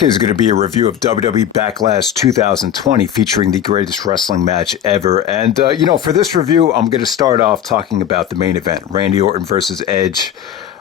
Okay, it's going to be a review of WWE Backlash 2020 featuring the greatest wrestling match ever. And, for this review, I'm going to start off talking about the main event, Randy Orton versus Edge.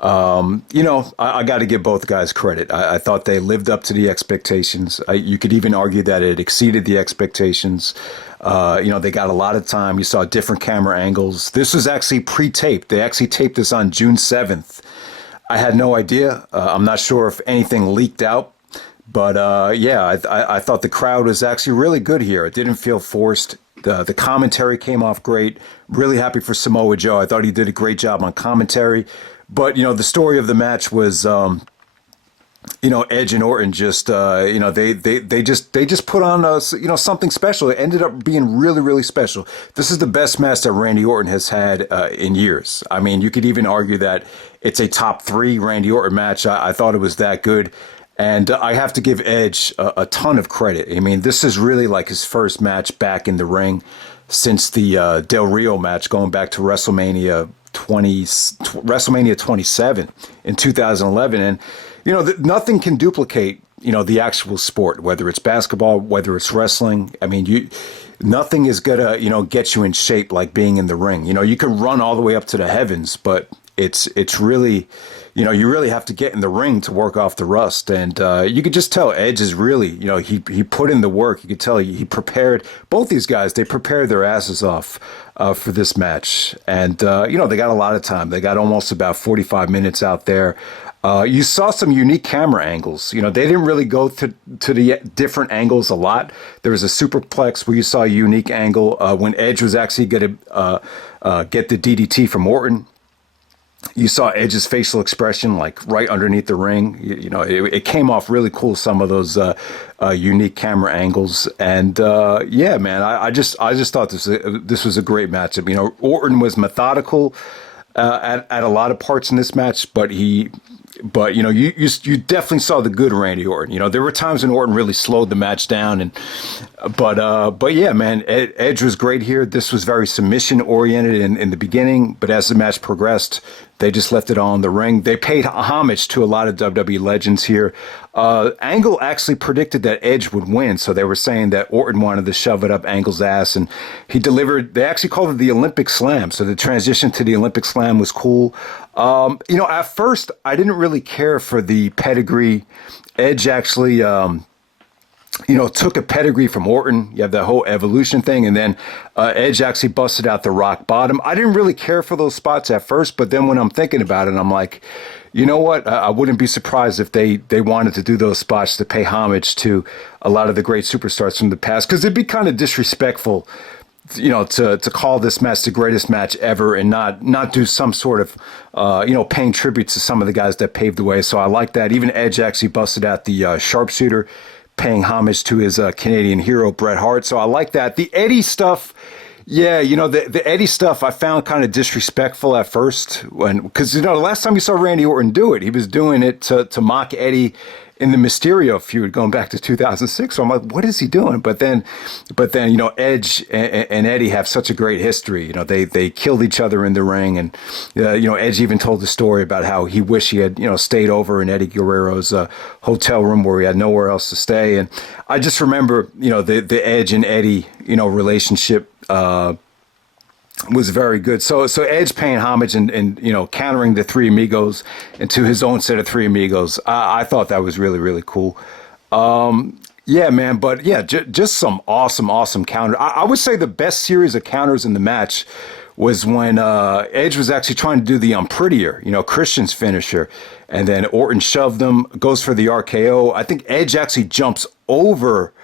I got to give both guys credit. I thought they lived up to the expectations. You could even argue that it exceeded the expectations. They got a lot of time. You saw different camera angles. This was actually pre-taped. They actually taped this on June 7th. I had no idea. I'm not sure if anything leaked out. But I thought the crowd was actually really good here. It didn't feel forced. The commentary came off great. Really happy for Samoa Joe. I thought he did a great job on commentary. But, the story of the match was, Edge and Orton just, they just put on, something special. It ended up being really, really special. This is the best match that Randy Orton has had in years. I mean, you could even argue that it's a top 3 Randy Orton match. I thought it was that good. And I have to give Edge a ton of credit. I mean, this is really like his first match back in the ring since the Del Rio match, going back to WrestleMania 27 in 2011. And, nothing can duplicate, the actual sport, whether it's basketball, whether it's wrestling. I mean, nothing is going to, get you in shape like being in the ring. You can run all the way up to the heavens, but it's really, you really have to get in the ring to work off the rust. And you could just tell Edge is really, he put in the work. You could tell he prepared. Both these guys, they prepared their asses off for this match. And, they got a lot of time. They got almost about 45 minutes out there. You saw some unique camera angles. They didn't really go to the different angles a lot. There was a superplex where you saw a unique angle when Edge was actually going to get the DDT from Orton. You saw Edge's facial expression like right underneath the ring. It came off really cool, some of those unique camera angles. And man, I just thought this was a great matchup. Orton was methodical at a lot of parts in this match, but you definitely saw the good Randy Orton. There were times when Orton really slowed the match down, but yeah, man, Edge was great here. This was very submission oriented in the beginning, but as the match progressed, they just left it all in the ring. They paid homage to a lot of WWE legends here. Angle actually predicted that Edge would win, so they were saying that Orton wanted to shove it up Angle's ass, and he delivered. They actually called it the Olympic Slam, so the transition to the Olympic Slam was cool. At first, I didn't really care for the pedigree. Edge actually, took a pedigree from Orton. You have the whole evolution thing, and then Edge actually busted out the rock bottom. I didn't really care for those spots at first, but then when I'm thinking about it, I'm like, you know what? I wouldn't be surprised if they wanted to do those spots to pay homage to a lot of the great superstars from the past, because it'd be kind of disrespectful, to call this match the greatest match ever and not do some sort of, paying tribute to some of the guys that paved the way. So I like that. Even Edge actually busted out the sharpshooter, paying homage to his Canadian hero, Bret Hart. So I like that. The Eddie stuff, yeah, the Eddie stuff I found kind of disrespectful at first, because the last time you saw Randy Orton do it, he was doing it to mock Eddie in the Mysterio feud going back to 2006. So I'm like, what is he doing? But then, Edge and Eddie have such a great history. They killed each other in the ring, and Edge even told the story about how he wished he had stayed over in Eddie Guerrero's hotel room where he had nowhere else to stay. And I just remember the Edge and Eddie relationship was very good. So Edge paying homage and countering the Three Amigos into his own set of Three Amigos. I thought that was really, really cool. Yeah, man. But yeah, just some awesome counter. I would say the best series of counters in the match was when Edge was actually trying to do the Prettier, Christian's finisher. And then Orton shoved him, goes for the RKO. I think Edge actually jumps over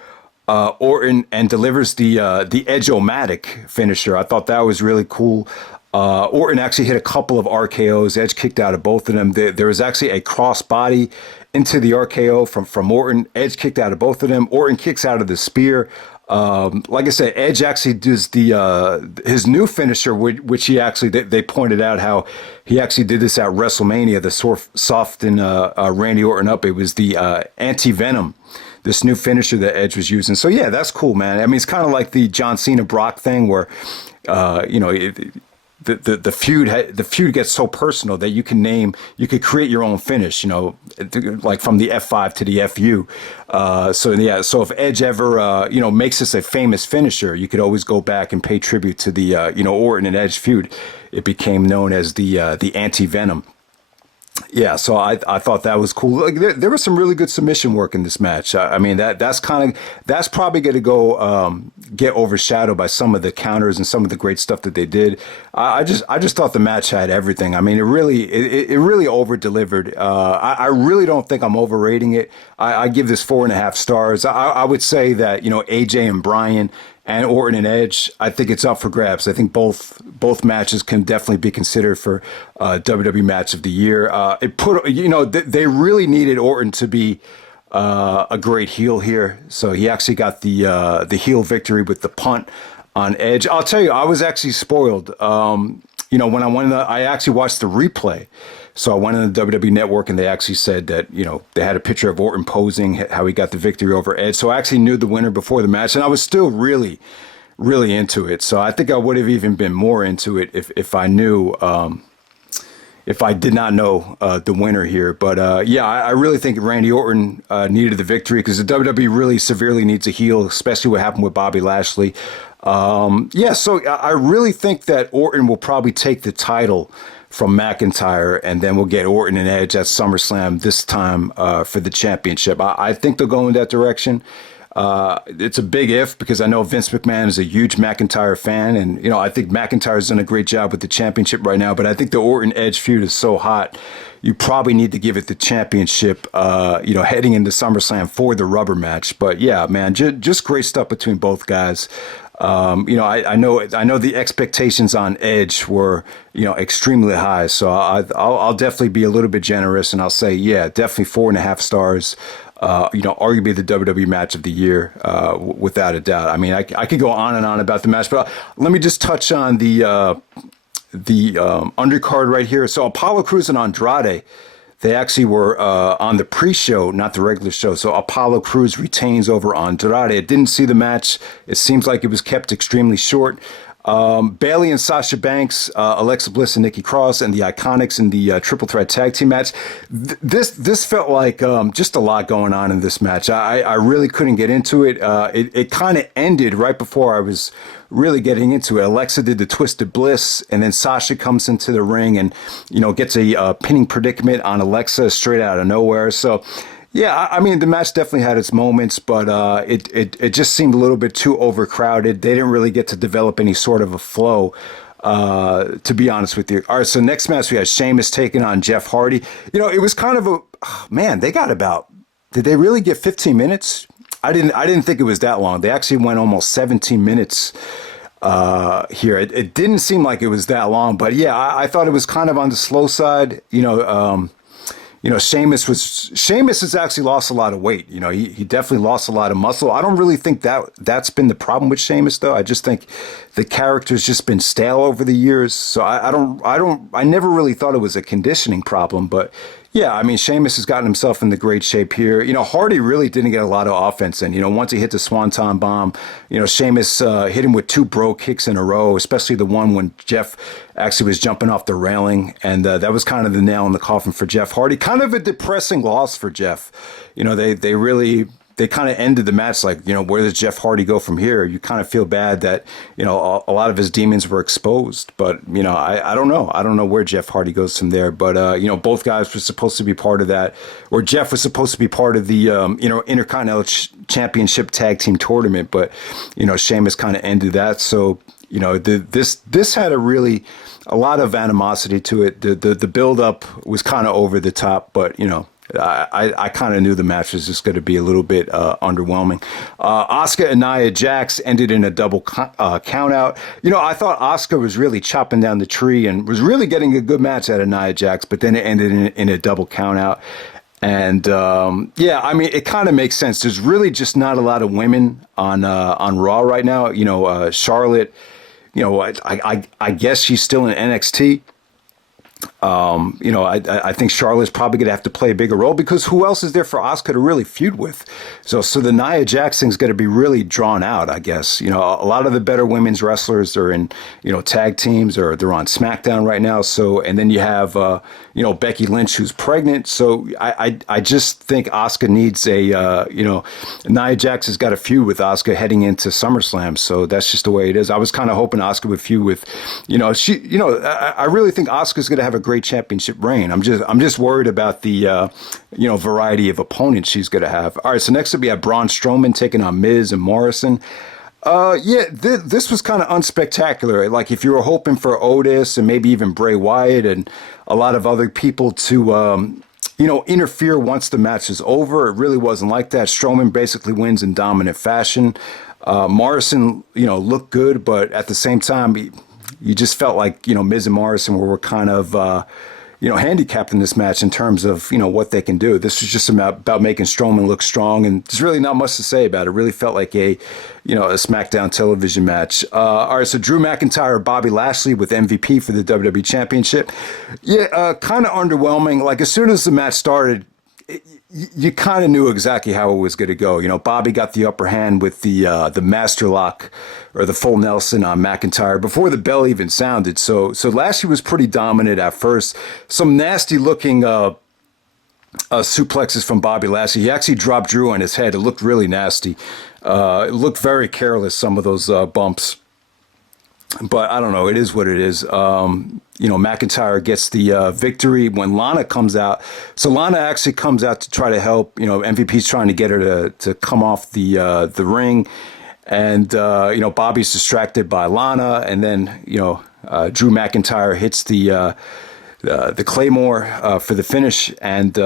Orton and delivers the Edge-O-Matic finisher. I thought that was really cool. Orton actually hit a couple of RKOs. Edge kicked out of both of them. There was actually a crossbody into the RKO from Orton. Edge kicked out of both of them. Orton kicks out of the spear. Like I said, Edge actually does his new finisher, which he actually, they pointed out how he actually did this at WrestleMania, the soften Randy Orton up. It was the Anti-Venom, this new finisher that Edge was using. So yeah, that's cool, man. I mean, it's kind of like the John Cena Brock thing where, the feud gets so personal that you could create your own finish, like from the F5 to the FU. So if Edge ever makes this a famous finisher, you could always go back and pay tribute to the Orton and Edge feud. It became known as the anti-Venom. Yeah, so I thought that was cool. Like there was some really good submission work in this match. I mean that's probably going to go get overshadowed by some of the counters and some of the great stuff that they did. I just thought the match had everything. I mean it really over delivered. I really don't think I'm overrating it. I give this 4.5 stars. I would say that AJ and Bryan and Orton and Edge, I think it's up for grabs. I think both matches can definitely be considered for WWE Match of the Year. They really needed Orton to be a great heel here, so he actually got the heel victory with the punt on Edge. I'll tell you, I was actually spoiled. When I actually watched the replay. So I went on the WWE Network and they actually said that, they had a picture of Orton posing, how he got the victory over Edge. So I actually knew the winner before the match and I was still really, really into it. So I think I would have even been more into it if I knew, if I did not know the winner here. But I really think Randy Orton needed the victory because the WWE really severely needs a heel, especially what happened with Bobby Lashley. So I really think that Orton will probably take the title from McIntyre, and then we'll get Orton and Edge at SummerSlam this time for the championship. I think they'll go in that direction. It's a big if because I know Vince McMahon is a huge McIntyre fan, and I think McIntyre's done a great job with the championship right now. But I think the Orton Edge feud is so hot, you probably need to give it the championship. Heading into SummerSlam for the rubber match. But yeah, man, just great stuff between both guys. I know the expectations on Edge were, extremely high. So I'll definitely be a little bit generous and I'll say, yeah, definitely 4.5 stars. Arguably the WWE Match of the Year, without a doubt. I mean, I could go on and on about the match, but let me just touch on the undercard right here. So Apollo Crews and Andrade, they actually were on the pre-show, not the regular show. So Apollo Crews retains over Andrade. I didn't see the match. It seems like it was kept extremely short. Bayley and Sasha Banks, Alexa Bliss and Nikki Cross, and the IIconics in the triple threat tag team match. This felt like just a lot going on in this match. I really couldn't get into it. It kind of ended right before I was really getting into it. Alexa did the Twisted Bliss, and then Sasha comes into the ring and gets a pinning predicament on Alexa straight out of nowhere. So. Yeah, I mean, the match definitely had its moments, but it just seemed a little bit too overcrowded. They didn't really get to develop any sort of a flow, to be honest with you. All right, so next match we had Sheamus taking on Jeff Hardy. It was kind of did they really get 15 minutes? I didn't think it was that long. They actually went almost 17 minutes here. It didn't seem like it was that long, but yeah, I thought it was kind of on the slow side. Sheamus has actually lost a lot of weight. He definitely lost a lot of muscle. I don't really think that's been the problem with Sheamus though. I just think the character's just been stale over the years. So I never really thought it was a conditioning problem, but yeah, I mean, Sheamus has gotten himself into great shape here. Hardy really didn't get a lot of offense in. Once he hit the Swanton Bomb, Sheamus hit him with 2 bro kicks in a row, especially the one when Jeff actually was jumping off the railing. And that was kind of the nail in the coffin for Jeff Hardy. Kind of a depressing loss for Jeff. They kind of ended the match like, where does Jeff Hardy go from here? You kind of feel bad that, a lot of his demons were exposed. But, I don't know. I don't know where Jeff Hardy goes from there. But, both guys were supposed to be part of that. Or Jeff was supposed to be part of the, Intercontinental Championship Tag Team Tournament. But, Sheamus kind of ended that. So, this had a lot of animosity to it. The build-up was kind of over the top. But, I kind of knew the match was just going to be a little bit underwhelming. Asuka and Nia Jax ended in a double count out. I thought Asuka was really chopping down the tree and was really getting a good match out of Nia Jax, but then it ended in a double count out. And I mean, it kind of makes sense. There's really just not a lot of women on Raw right now. Charlotte, I guess she's still in NXT. I think Charlotte's probably going to have to play a bigger role because who else is there for Asuka to really feud with? So the Nia Jax thing's going to be really drawn out, I guess. A lot of the better women's wrestlers are in, tag teams or they're on SmackDown right now. So, and then you have, Becky Lynch who's pregnant. So I just think Asuka needs Nia Jax has got a feud with Asuka heading into SummerSlam. So that's just the way it is. I was kind of hoping Asuka would feud with, I really think Asuka's going to have a great championship reign. I'm just worried about the variety of opponents she's going to have. All right, so next up we have Braun Strowman taking on Miz and Morrison. This was kind of unspectacular. Like if you were hoping for Otis and maybe even Bray Wyatt and a lot of other people to interfere once the match is over, it really wasn't like that. Strowman basically wins in dominant fashion. Morrison, looked good, but at the same time, you just felt like, Miz and Morrison were kind of, handicapped in this match in terms of, what they can do. This was just about making Strowman look strong, and there's really not much to say about it. It really felt like a SmackDown television match. All right, so Drew McIntyre, Bobby Lashley with MVP for the WWE Championship. Yeah, kind of underwhelming. Like as soon as the match started, you kind of knew exactly how it was going to go. Bobby got the upper hand with the master lock or the full Nelson on McIntyre before the bell even sounded. So Lashley was pretty dominant at first. Some nasty looking suplexes from Bobby Lashley. He actually dropped Drew on his head. It looked really nasty. It looked very careless, some of those bumps. But I don't know. It is what it is. McIntyre gets the victory when Lana comes out. So Lana actually comes out to try to help. MVP's trying to get her to come off the ring. And, Bobby's distracted by Lana. And then, Drew McIntyre hits the Claymore for the finish. And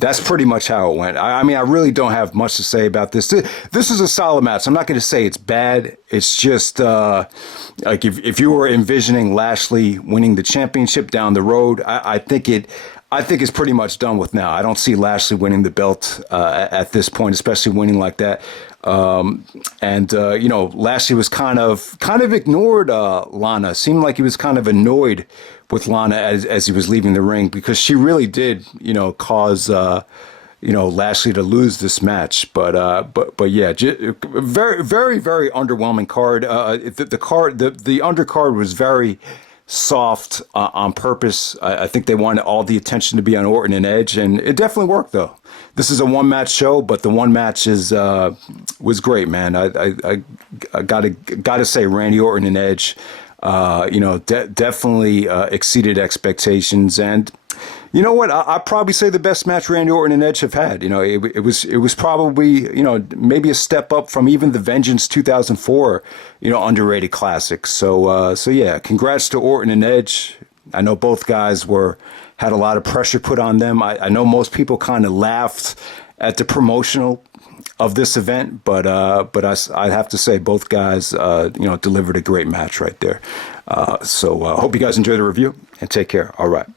that's pretty much how it went. I mean, I really don't have much to say about this. This is a solid match. I'm not going to say it's bad. It's just like if you were envisioning Lashley winning the championship down the road, I think it's pretty much done with now. I don't see Lashley winning the belt at this point, especially winning like that. Lashley was kind of ignored Lana. Seemed like he was kind of annoyed with Lana as he was leaving the ring because she really did, cause Lashley to lose this match. But yeah, very, very, very underwhelming card. The undercard was very soft on purpose. I think they wanted all the attention to be on Orton and Edge, and it definitely worked though. This is a one-match show, but the one match was great, man. I gotta say, Randy Orton and Edge, definitely exceeded expectations. And you know what? I'd probably say the best match Randy Orton and Edge have had. It was probably, maybe a step up from even the Vengeance 2004, underrated classic. So yeah, congrats to Orton and Edge. I know both guys had a lot of pressure put on them. I know most people kind of laughed at the promotional of this event, but I have to say both guys, delivered a great match right there. So hope you guys enjoy the review and take care. All right.